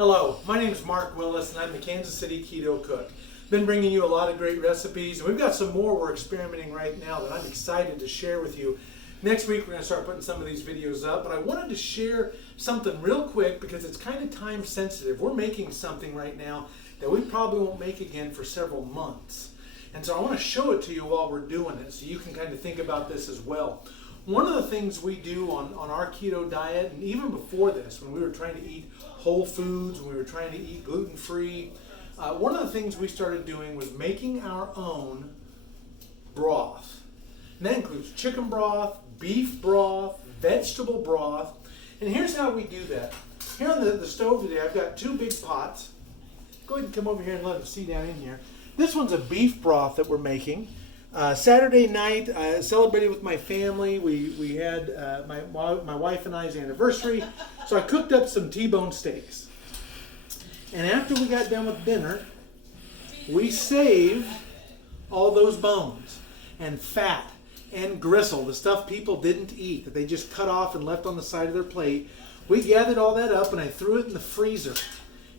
Hello, my name is Mark Willis and I'm the Kansas City Keto Cook. Been bringing you a lot of great recipes, and we've got some more we're experimenting right now that I'm excited to share with you. Next week we're going to start putting some of these videos up, but I wanted to share something real quick because it's kind of time sensitive. We're making something right now that we probably won't make again for several months. And so I want to show it to you while we're doing it so you can kind of think about this as well. One of the things we do on our keto diet, and even before this, when we were trying to eat whole foods, when we were trying to eat gluten-free, one of the things we started doing was making our own broth. And that includes chicken broth, beef broth, vegetable broth. And here's how we do that. Here on the stove today, I've got two big pots. Go ahead and come over here and let them see down in here. This one's a beef broth that we're making. Saturday night, I celebrated with my family. We had my wife and I's anniversary, so I cooked up some T-bone steaks. And after we got done with dinner, we saved all those bones and fat and gristle, the stuff people didn't eat, that they just cut off and left on the side of their plate. We gathered all that up and I threw it in the freezer.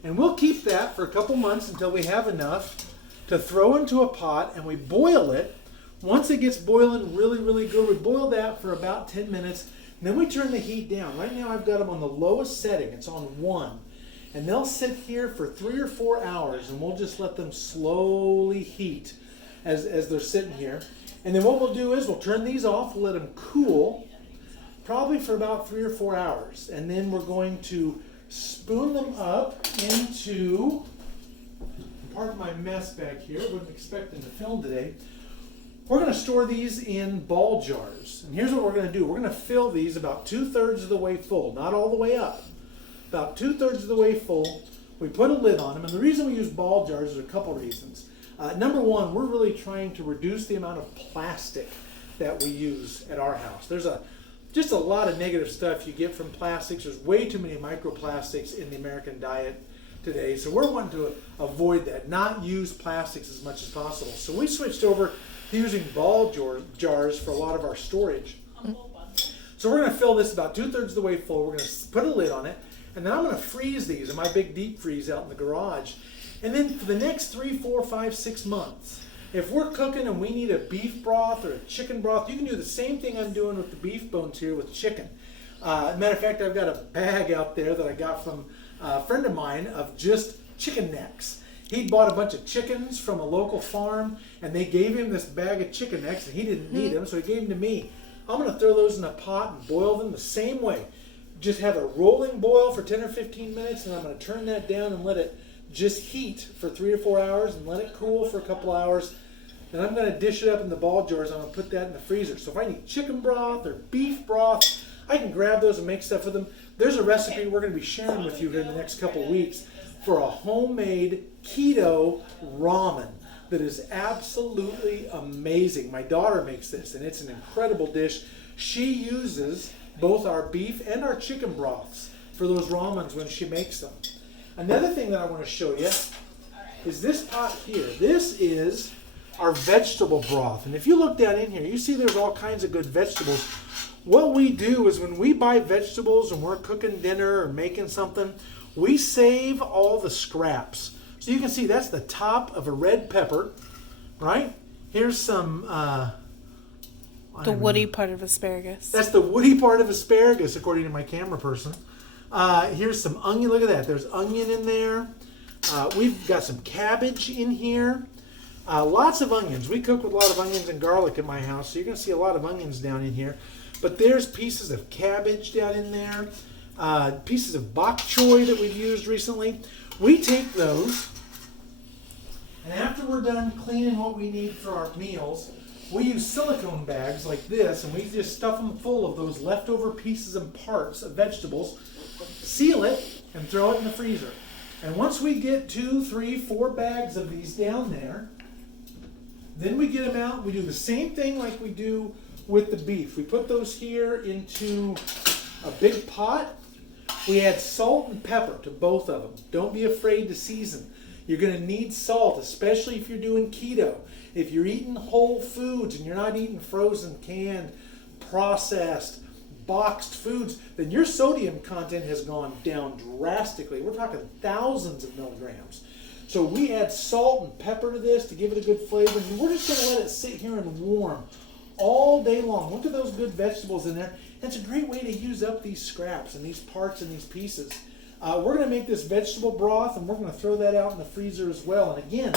And we'll keep that for a couple months until we have enough to throw into a pot, and we boil it. Once it gets boiling really, really good, we boil that for about 10 minutes, and then we turn the heat down. Right now I've got them on the lowest setting. It's on 1. And they'll sit here for 3 or 4 hours, and we'll just let them slowly heat as they're sitting here. And then what we'll do is we'll turn these off, we'll let them cool, probably for about 3 or 4 hours. And then we're going to spoon them up into, pardon my mess back here, wasn't expecting to film today. We're going to store these in ball jars. And here's what we're going to do. We're going to fill these about 2/3 of the way full, not all the way up. About 2/3 of the way full. We put a lid on them. And the reason we use ball jars is a couple reasons. Number one, we're really trying to reduce the amount of plastic that we use at our house. There's just a lot of negative stuff you get from plastics. There's way too many microplastics in the American diet today. So we're wanting to avoid that, not use plastics as much as possible. So we switched over to using ball jars for a lot of our storage. So we're going to fill this about 2/3 of the way full. We're going to put a lid on it. And then I'm going to freeze these in my big deep freeze out in the garage. And then for the next 3, 4, 5, 6 months, if we're cooking and we need a beef broth or a chicken broth, you can do the same thing I'm doing with the beef bones here with chicken. Matter of fact, I've got a bag out there that I got from a friend of mine of just chicken necks. He bought a bunch of chickens from a local farm, and they gave him this bag of chicken necks, and he didn't need them, so he gave them to me. I'm going to throw those in a pot and boil them the same way. Just have a rolling boil for 10 or 15 minutes, and I'm going to turn that down and let it just heat for 3 or 4 hours and let it cool for a couple hours. Then I'm going to dish it up in the ball jars. I'm going to put that in the freezer. So if I need chicken broth or beef broth, I can grab those and make stuff with them. There's a recipe we're going to be sharing with you here in the next couple of weeks for a homemade keto ramen that is absolutely amazing. My daughter makes this, and it's an incredible dish. She uses both our beef and our chicken broths for those ramens when she makes them. Another thing that I want to show you is this pot here. This is our vegetable broth. And if you look down in here, you see there's all kinds of good vegetables. What we do is when we buy vegetables and we're cooking dinner or making something, we save all the scraps. So you can see that's the top of a red pepper, right? Here's some... the woody part of asparagus. That's the woody part of asparagus, according to my camera person. Here's some onion. Look at that. There's onion in there. We've got some cabbage in here. Lots of onions. We cook with a lot of onions and garlic in my house, so you're going to see a lot of onions down in here. But there's pieces of cabbage down in there. Pieces of bok choy that we've used recently. We take those, and after we're done cleaning what we need for our meals, we use silicone bags like this, and we just stuff them full of those leftover pieces and parts of vegetables, seal it, and throw it in the freezer. And once we get 2, 3, 4 bags of these down there, then we get them out. We do the same thing like we do with the beef. We put those here into a big pot. We add salt and pepper to both of them. Don't be afraid to season. You're going to need salt, especially if you're doing keto. If you're eating whole foods and you're not eating frozen, canned, processed, boxed foods, then your sodium content has gone down drastically. We're talking thousands of milligrams. So we add salt and pepper to this to give it a good flavor. And we're just going to let it sit here and warm all day long. Look at those good vegetables in there. And it's a great way to use up these scraps and these parts and these pieces. We're going to make this vegetable broth, and we're going to throw that out in the freezer as well. And again,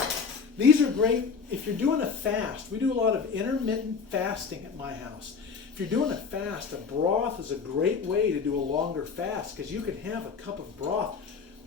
these are great if you're doing a fast. We do a lot of intermittent fasting at my house. If you're doing a fast, a broth is a great way to do a longer fast because you can have a cup of broth.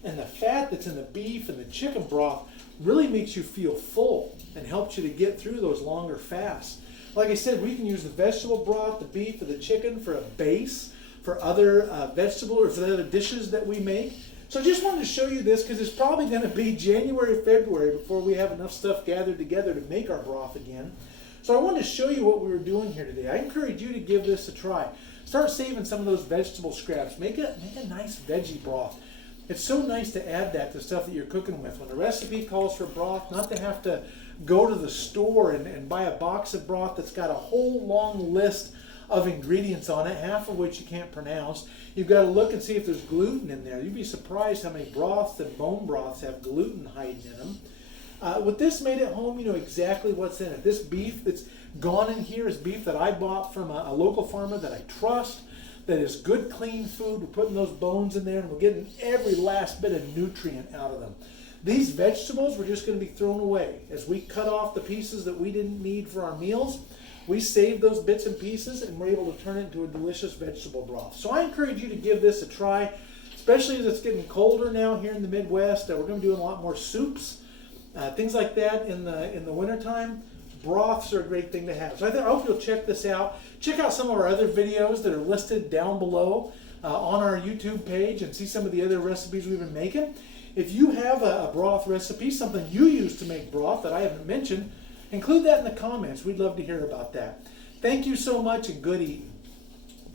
And the fat that's in the beef and the chicken broth really makes you feel full and helps you to get through those longer fasts. Like I said, we can use the vegetable broth, the beef, or the chicken for a base for other vegetable or for the other dishes that we make. So I just wanted to show you this because it's probably going to be January, February before we have enough stuff gathered together to make our broth again. So I wanted to show you what we were doing here today. I encourage you to give this a try. Start saving some of those vegetable scraps. Make a nice veggie broth. It's so nice to add that to stuff that you're cooking with. When the recipe calls for broth, not to have to go to the store and buy a box of broth that's got a whole long list of ingredients on it, half of which you can't pronounce. You've got to look and see if there's gluten in there. You'd be surprised how many broths and bone broths have gluten hiding in them. With this made at home, you know exactly what's in it. This beef that's gone in here is beef that I bought from a local farmer that I trust, that is good, clean food. We're putting those bones in there and we're getting every last bit of nutrient out of them. These vegetables we're just going to be thrown away. As we cut off the pieces that we didn't need for our meals, we save those bits and pieces and we're able to turn it into a delicious vegetable broth. So I encourage you to give this a try, especially as it's getting colder now here in the Midwest. We're going to be doing a lot more soups, things like that in the wintertime. Broths are a great thing to have. So I hope you'll check this out. Check out some of our other videos that are listed down below on our YouTube page and see some of the other recipes we've been making. If you have a broth recipe, something you use to make broth that I haven't mentioned, include that in the comments. We'd love to hear about that. Thank you so much and good eating.